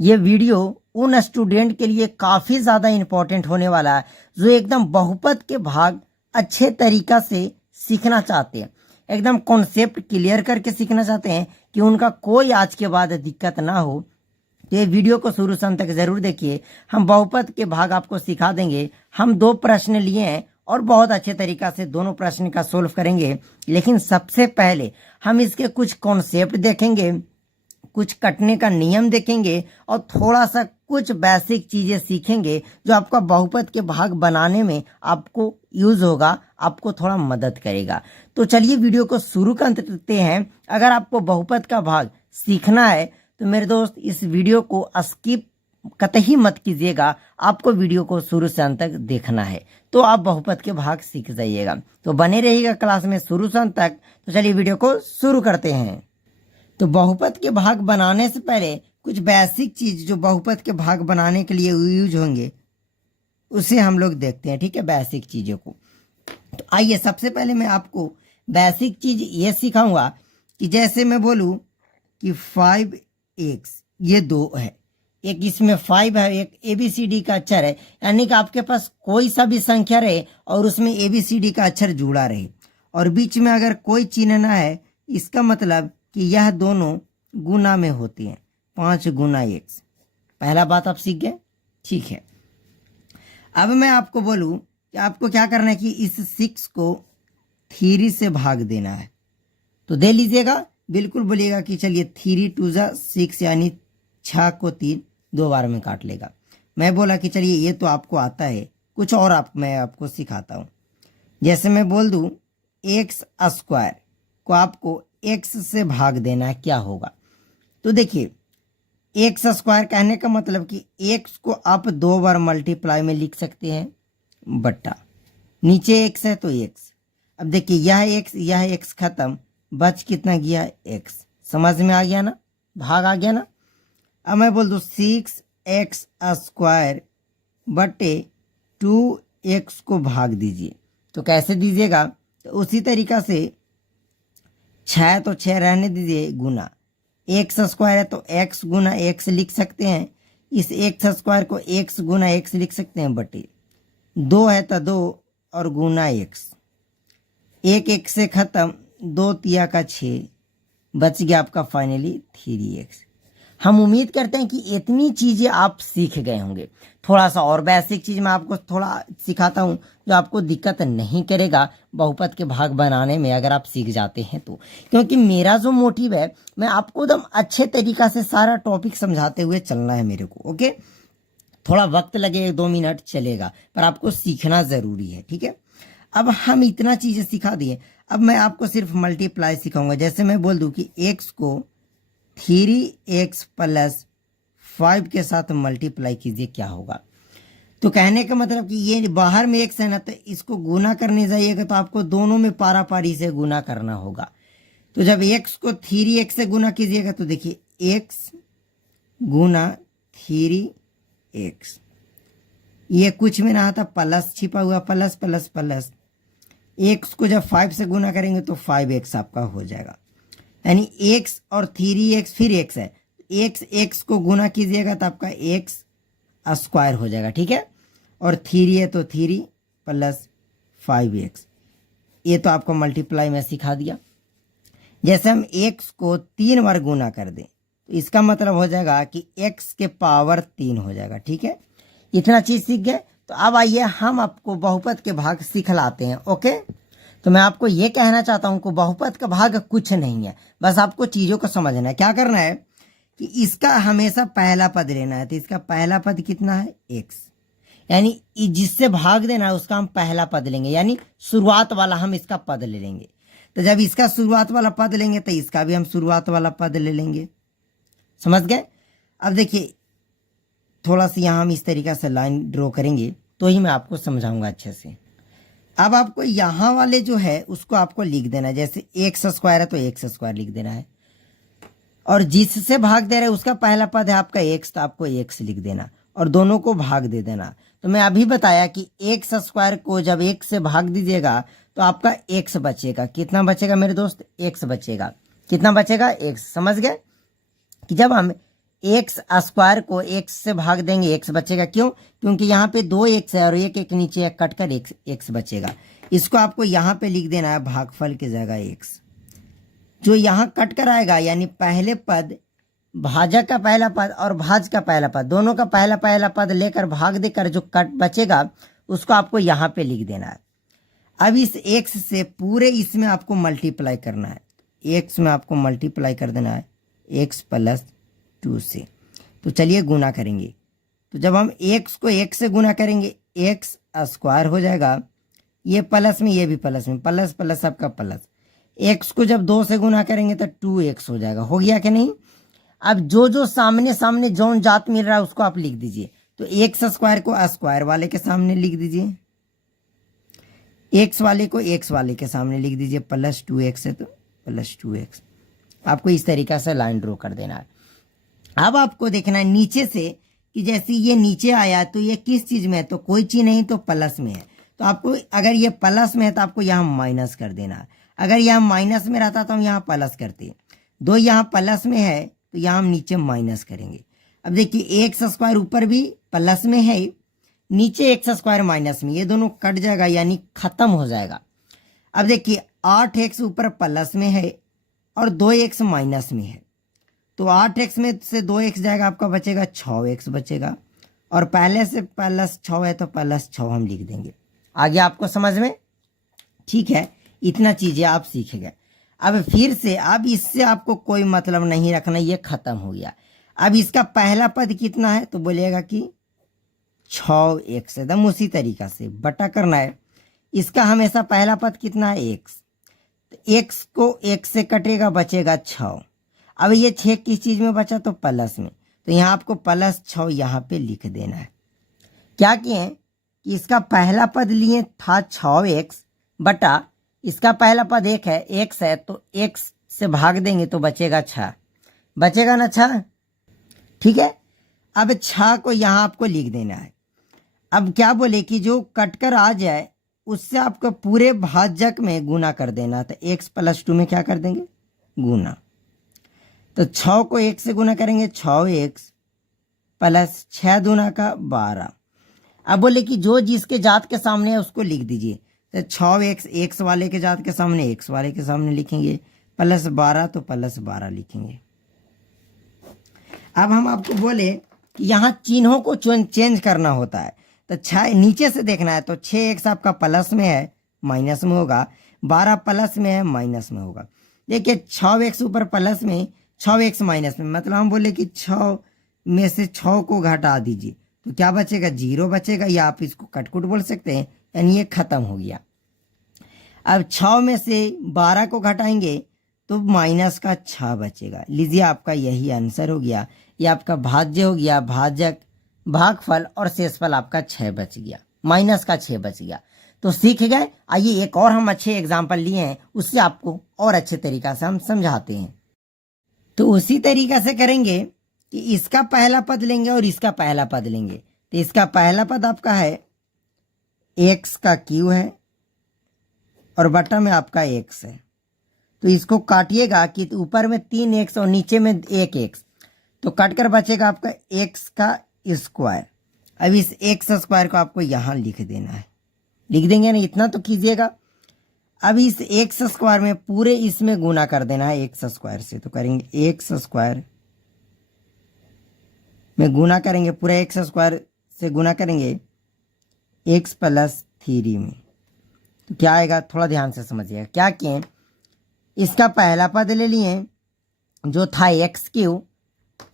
ये वीडियो उन स्टूडेंट के लिए काफ़ी ज़्यादा इम्पोर्टेंट होने वाला है जो एकदम बहुपद के भाग अच्छे तरीका से सीखना चाहते हैं, एकदम कॉन्सेप्ट क्लियर करके सीखना चाहते हैं कि उनका कोई आज के बाद दिक्कत ना हो। तो ये वीडियो को शुरू से अंत तक ज़रूर देखिए। हम बहुपद के भाग आपको सिखा देंगे। हम 2 प्रश्न लिए हैं और बहुत अच्छे तरीका से दोनों प्रश्न का सोल्व करेंगे। लेकिन सबसे पहले हम इसके कुछ कॉन्सेप्ट देखेंगे, कुछ कटने का नियम देखेंगे और थोड़ा सा कुछ बेसिक चीज़ें सीखेंगे जो आपका बहुपद के भाग बनाने में आपको यूज़ होगा, आपको थोड़ा मदद करेगा। तो चलिए वीडियो को शुरू करते हैं। अगर आपको बहुपद का भाग सीखना है तो मेरे दोस्त इस वीडियो को स्किप कतई मत कीजिएगा। आपको वीडियो को शुरू से अंत तक देखना है तो आप बहुपद के भाग सीख जाइएगा। तो बने रहिएगा क्लास में शुरू से अंत तक। तो चलिए वीडियो को शुरू करते हैं। तो बहुपद के भाग बनाने से पहले कुछ बेसिक चीज जो बहुपद के भाग बनाने के लिए यूज होंगे उसे हम लोग देखते हैं, ठीक है, बेसिक चीजों को। तो आइए सबसे पहले मैं आपको बेसिक चीज ये सिखाऊंगा कि जैसे मैं बोलूं कि 5x ये 2 है, एक इसमें 5 है, एक ABCD का अक्षर है, यानी कि आपके पास कोई सा भी संख्या रहे और उसमें ABCD का अक्षर जुड़ा रहे और बीच में अगर कोई चिन्ह ना है, इसका मतलब कि यह दोनों गुना में होती हैं। 5 गुना x। पहला बात आप सीख गए, ठीक है। अब मैं आपको बोलूं कि आपको क्या करना है कि इस 6 को 3 से भाग देना है। तो दे लीजिएगा, बिल्कुल बोलिएगा कि चलिए 3 2 6 यानी 6 को 3 2 बार में काट लेगा। मैं बोला कि चलिए ये तो आपको आता है, कुछ और मैं आपको सिखाता हूँ। जैसे मैं बोल दूँ x स्क्वायर को आपको x से भाग देना है, क्या होगा? तो देखिए x स्क्वायर कहने का मतलब कि x को आप 2 बार मल्टीप्लाई में लिख सकते हैं, बट्टा नीचे x है तो x। अब देखिए यह x खत्म, बच कितना गया x। समझ में आ गया ना, भाग आ गया ना। अब मैं बोल दूँ 6x स्क्वायर बटे 2x को भाग दीजिए। तो कैसे दीजिएगा? तो उसी तरीका से 6 तो 6 रहने दीजिए, गुना x स्क्वायर है तो x गुना x लिख सकते हैं। इस x स्क्वायर को x गुना x लिख सकते हैं, बटे 2 है तो 2 और गुना x। एक x से खत्म, 2 तिया का 6, बच गया आपका फाइनली 3x। हम उम्मीद करते हैं कि इतनी चीज़ें आप सीख गए होंगे। थोड़ा सा और बेसिक चीज़ मैं आपको थोड़ा सिखाता हूँ जो आपको दिक्कत नहीं करेगा बहुपद के भाग बनाने में अगर आप सीख जाते हैं तो। क्योंकि मेरा जो मोटिव है, मैं आपको एकदम अच्छे तरीक़ा से सारा टॉपिक समझाते हुए चलना है मेरे को, ओके। थोड़ा वक्त लगे, 1-2 मिनट चलेगा, पर आपको सीखना ज़रूरी है, ठीक है। अब हम इतना चीज़ें सिखा दिए, अब मैं आपको सिर्फ मल्टीप्लाई सिखाऊंगा। जैसे मैं बोल दूँ कि x को 3x प्लस 5 के साथ मल्टीप्लाई कीजिए, क्या होगा? तो कहने का मतलब कि ये बाहर में x है ना, तो इसको गुना करने जाइएगा तो आपको दोनों में पारा पारी से गुना करना होगा। तो जब x को 3x से गुना कीजिएगा तो देखिए x गुना 3x, ये कुछ में ना था, प्लस छिपा हुआ, प्लस प्लस प्लस। x को जब 5 से गुना करेंगे तो 5x आपका हो जाएगा, यानी x और 3x फिर x है, x को गुना कीजिएगा तो आपका x स्क्वायर हो जाएगा, ठीक है। और 3 है तो 3 प्लस 5x। ये तो आपको मल्टीप्लाई में सिखा दिया। जैसे हम x को 3 बार गुना कर दें तो इसका मतलब हो जाएगा कि x के पावर 3 हो जाएगा, ठीक है। इतना चीज़ सीख गए। तो अब आइए हम आपको बहुपद के भाग सिखलाते हैं, ओके। तो मैं आपको ये कहना चाहता हूँ कि बहुपद का भाग कुछ नहीं है, बस आपको चीज़ों को समझना है। क्या करना है कि इसका हमेशा पहला पद लेना है। तो इसका पहला पद कितना है? x, यानी जिससे भाग देना है उसका हम पहला पद लेंगे, यानी शुरुआत वाला हम इसका पद ले लेंगे। तो जब इसका शुरुआत वाला पद लेंगे तो इसका भी हम शुरुआत वाला पद ले लेंगे। समझ गए? अब देखिए थोड़ा सा यहाँ हम इस तरीक़ा से लाइन ड्रॉ करेंगे तो ही मैं आपको समझाऊंगा अच्छे से। अब आपको यहाँ वाले जो है उसको आपको लिख देना है। जैसे x स्क्वायर है तो x स्क्वायर लिख देना है, और जिससे भाग दे रहे हैं उसका पहला पद है आपका x, तो आपको x लिख देना और दोनों को भाग दे देना। तो मैं अभी बताया कि x स्क्वायर को जब 1 से भाग दीजिएगा तो आपका x बचेगा। कितना बचेगा मेरे दोस्त? x बचेगा। कितना बचेगा? x। समझ गए कि जब हम एक्स स्क्वायर को एक्स से भाग देंगे, एक्स बचेगा। क्यों? क्योंकि यहाँ पे 2x है और एक नीचे कट कर एक्स बचेगा। इसको आपको यहाँ पे लिख देना है भागफल की जगह एक्स। जो यहाँ कट कर आएगा यानी पहले पद, भाजक का पहला पद और भाज का पहला पद, दोनों का पहला पहला पद लेकर भाग देकर जो कट बचेगा उसको आपको यहाँ पे लिख देना है। अब इस एक्स से पूरे इसमें आपको मल्टीप्लाई करना है, एक्स में आपको मल्टीप्लाई कर देना है x+2 से। तो चलिए गुना करेंगे। तो जब हम x को x से गुना करेंगे एक्स स्क्वायर हो जाएगा, ये प्लस में ये भी प्लस में, प्लस प्लस सबका प्लस। x को जब 2 से गुना करेंगे तो 2x हो जाएगा। हो गया कि नहीं? अब जो सामने सामने जौन जात मिल रहा है उसको आप लिख दीजिए। तो एक्स स्क्वायर को स्क्वायर वाले के सामने लिख दीजिए, एक्स वाले को एक्स वाले के सामने लिख दीजिए, +2x है तो +2x। आपको इस तरीका से लाइन ड्रॉ कर देना है। अब आपको देखना है नीचे से कि जैसे ये नीचे आया तो ये किस चीज में है, तो कोई चीज नहीं तो प्लस में है। तो आपको अगर ये प्लस में है तो आपको यहाँ माइनस कर देना है। अगर यहाँ माइनस में रहता तो हम यहाँ प्लस करते। 2 यहाँ प्लस में है तो यहाँ हम नीचे माइनस करेंगे। अब देखिए एक्स स्क्वायर ऊपर भी प्लस में है, नीचे एक्स स्क्वायर माइनस में, ये दोनों कट जाएगा यानी खत्म हो जाएगा। अब देखिए 8x ऊपर प्लस में है और 2x माइनस में है, तो 8x में से 2x जाएगा, आपका बचेगा 6x बचेगा। और पहले से +6 है तो +6 हम लिख देंगे। आगे आपको समझ में? ठीक है, इतना चीजें आप सीख गए। अब फिर से अब इससे आपको कोई मतलब नहीं रखना, ये खत्म हो गया। अब इसका पहला पद कितना है तो बोलिएगा कि 6x, एकदम उसी तरीका से बटा करना है। इसका हमेशा पहला पद कितना है x, x को x से कटेगा बचेगा 6। अब ये 6 किस चीज में बचा तो प्लस में, तो यहाँ आपको +6 यहाँ पे लिख देना है। क्या किए कि इसका पहला पद लिए था 6x बटा इसका पहला पद 1 है, x है तो x से भाग देंगे तो बचेगा 6, बचेगा ना 6? ठीक है, अब 6 को यहाँ आपको लिख देना है। अब क्या बोले कि जो कटकर आ जाए उससे आपको पूरे भाजक में गुना कर देना, तो x+2 में क्या कर देंगे गुना। तो 6 को 1 से गुना करेंगे 6x प्लस 6 दूना का 12। अब बोले कि जो जिसके जात के सामने है उसको लिख दीजिए। तो 6x x वाले के जात के सामने x वाले के सामने लिखेंगे, +12 तो +12 लिखेंगे। अब हम आपको बोले कि यहाँ चिन्हों को चेंज करना होता है, तो 6 नीचे से देखना है। तो 6x आपका प्लस में है माइनस में होगा, 12 प्लस में है माइनस में होगा। देखिए 6x ऊपर प्लस में, 6x माइनस में, मतलब हम बोले कि 6 में से 6 को घटा दीजिए तो क्या बचेगा 0 बचेगा, या आप इसको कटकुट बोल सकते हैं, यानी ये खत्म हो गया। अब 6 में से 12 को घटाएंगे तो माइनस का 6 बचेगा। लीजिए आपका यही आंसर हो गया, ये आपका भाज्य हो गया, भाजक भागफल और शेषफल आपका 6 बच गया, माइनस का 6 बच गया। तो सीख गए। आइए एक और हम अच्छे एग्जाम्पल लिए हैं, उससे आपको और अच्छे तरीका से हम समझाते हैं। तो उसी तरीका से करेंगे कि इसका पहला पद लेंगे और इसका पहला पद लेंगे। तो इसका पहला पद आपका है x का क्यू है और बटा में आपका x है, तो इसको काटिएगा कि ऊपर में 3x और नीचे में 1x, तो कट कर बचेगा आपका x का स्क्वायर। अब इस x स्क्वायर को आपको यहाँ लिख देना है, लिख देंगे ना, इतना तो कीजिएगा। अब इस x स्क्वायर में पूरे इसमें गुना कर देना है x स्क्वायर से, तो करेंगे x स्क्वायर में गुना करेंगे, पूरा x स्क्वायर से गुना करेंगे x+3 में, तो क्या आएगा थोड़ा ध्यान से समझिएगा। क्या किए, इसका पहला पद ले लिए जो था x3,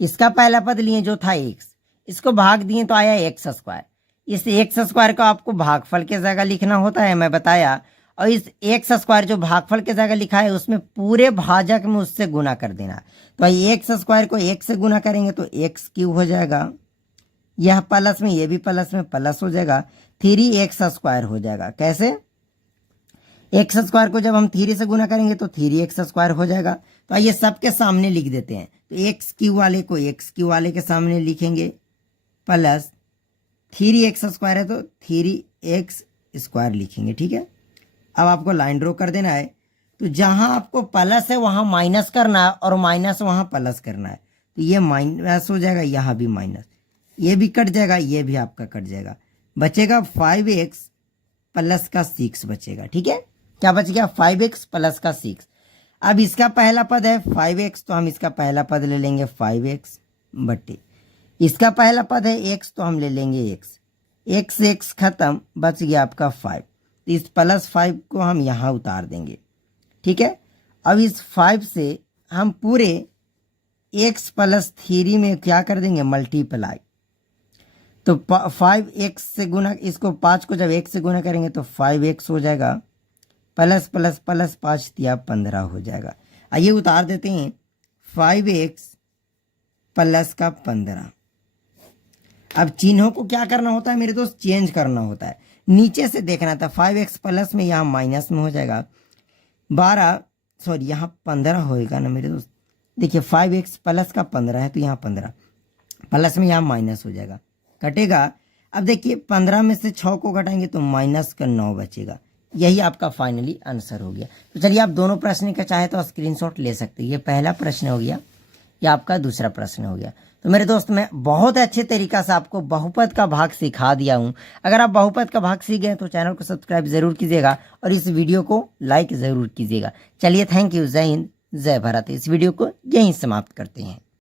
इसका पहला पद लिए जो था x, इसको भाग दिए तो आया x स्क्वायर। इस x स्क्वायर को आपको भागफल के जगह लिखना होता है, मैं बताया। और इस x स्क्वायर जो भागफल के जगह लिखा है उसमें पूरे भाजक में उससे गुना कर देना। तो x स्क्वायर को 1 से गुना करेंगे तो x³ हो जाएगा, यह प्लस में ये भी प्लस में प्लस हो जाएगा, 3x स्क्वायर हो जाएगा। कैसे, x स्क्वायर को जब हम 3 से गुना करेंगे तो 3x स्क्वायर हो जाएगा। तो आइए सबके सामने लिख देते हैं। तो x³ वाले को x³ वाले के सामने लिखेंगे प्लस 3x स्क्वायर है तो 3x स्क्वायर लिखेंगे। ठीक है, अब आपको लाइन ड्रॉ कर देना है। तो जहां आपको प्लस है वहां माइनस करना है और माइनस वहां प्लस करना है। तो ये माइनस हो जाएगा, यहाँ भी माइनस, ये भी कट जाएगा, ये भी आपका कट जाएगा, बचेगा 5x प्लस का 6 बचेगा। ठीक है, क्या बच गया? 5x प्लस का 6। अब इसका पहला पद है 5x, तो हम इसका पहला पद ले लेंगे 5x बटे, इसका पहला पद है x, तो हम ले लेंगे x, x खत्म, बच गया आपका 5। तो इस +5 को हम यहाँ उतार देंगे। ठीक है, अब इस 5 से हम पूरे x + 3 में क्या कर देंगे? मल्टीप्लाई। तो 5x से गुना, इसको 5 को जब 1 से गुना करेंगे तो 5x हो जाएगा, प्लस प्लस प्लस 5 दिया 15 हो जाएगा। आइए उतार देते हैं 5x प्लस का 15। अब चिन्हों को क्या करना होता है मेरे दोस्त? चेंज करना होता है, नीचे से देखना था। 5x प्लस में यहाँ माइनस में हो जाएगा 12, सॉरी यहाँ 15 होएगा ना मेरे दोस्त। देखिए 5x प्लस का 15 है, तो यहाँ 15 प्लस में यहाँ माइनस हो जाएगा, कटेगा। अब देखिए 15 में से 6 को घटाएंगे तो माइनस का 9 बचेगा। यही आपका फाइनली आंसर हो गया। तो चलिए आप दोनों प्रश्न का चाहे तो स्क्रीनशॉट ले सकते हैं। ये पहला प्रश्न हो गया, या आपका दूसरा प्रश्न हो गया। तो मेरे दोस्त मैं बहुत अच्छे तरीका से आपको बहुपद का भाग सिखा दिया हूं। अगर आप बहुपद का भाग सीख गए तो चैनल को सब्सक्राइब जरूर कीजिएगा और इस वीडियो को लाइक जरूर कीजिएगा। चलिए थैंक यू, जय हिंद, जय भारत। इस वीडियो को यहीं समाप्त करते हैं।